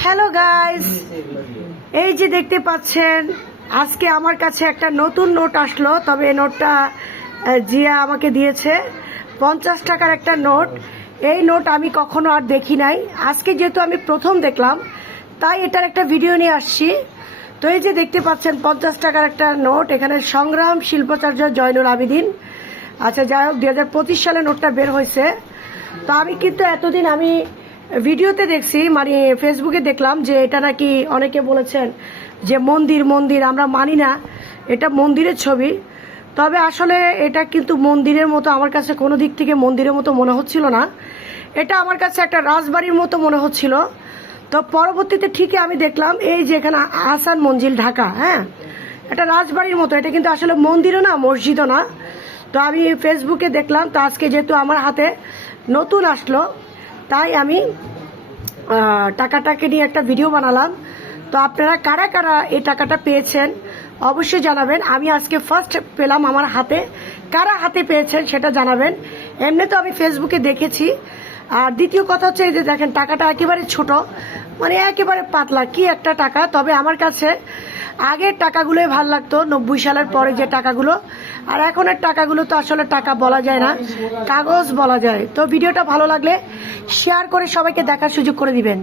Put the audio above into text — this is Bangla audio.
হ্যালো গাইস, এই যে দেখতে পাচ্ছেন আজকে আমার কাছে একটা নতুন নোট আসলো। তবে এই নোটটা জিয়া আমাকে দিয়েছে, 50 টাকার একটা নোট। এই নোট আমি কখনো আর দেখি নাই, আজকে যেহেতু আমি প্রথম দেখলাম তাই এটার একটা ভিডিও নিয়ে আসছি। তো এই যে দেখতে পাচ্ছেন 50 টাকার একটা নোট, এখানে সংগ্রাম শিল্পাচার্য জয়নুল আবেদিন। আচ্ছা যাই হোক, 2025 সালে নোটটা বের হয়েছে। তো আমি কিন্তু এতদিন আমি ভিডিওতে দেখছি, মানে ফেসবুকে দেখলাম যে এটা নাকি অনেকে বলেছেন যে মন্দির মন্দির, আমরা মানি না, এটা মন্দিরের ছবি। তবে আসলে এটা কিন্তু মন্দিরের মতো আমার কাছে কোনো দিক থেকে মন্দিরের মতো মনে হচ্ছিল না, এটা আমার কাছে একটা রাজবাড়ির মতো মনে হচ্ছিল। তো পরবর্তীতে ঠিকই আমি দেখলাম এই যে এখানে আহসান মঞ্জিল ঢাকা, হ্যাঁ এটা রাজবাড়ির মতো, এটা কিন্তু আসলে মন্দিরও না মসজিদও না। তো আমি ফেসবুকে দেখলাম, তো আজকে যেহেতু আমার হাতে নতুন আসলো তাই আমি টাকাটাকে নিয়ে একটা ভিডিও বানালাম। তো আপনারা কারা কারা এই টাকাটা পেয়েছেন অবশ্যই জানাবেন। আমি আজকে ফার্স্ট পেলাম আমার হাতে, কারা হাতে পেয়েছেন সেটা জানাবেন। এমনি তো আমি ফেসবুকে দেখেছি। আর দ্বিতীয় কথা হচ্ছে এই যে দেখেন টাকাটা একেবারে ছোট, মানে একেবারে পাতলা, কি একটা টাকা। তবে আমার কাছে আগের টাকাগুলোই ভাল লাগতো, 90 সালের পরে যে টাকাগুলো। আর এখনের টাকাগুলো তো আসলে টাকা বলা যায় না, কাগজ বলা যায়। তো ভিডিওটা ভালো লাগলে শেয়ার করে সবাইকে দেখার সুযোগ করে দিবেন।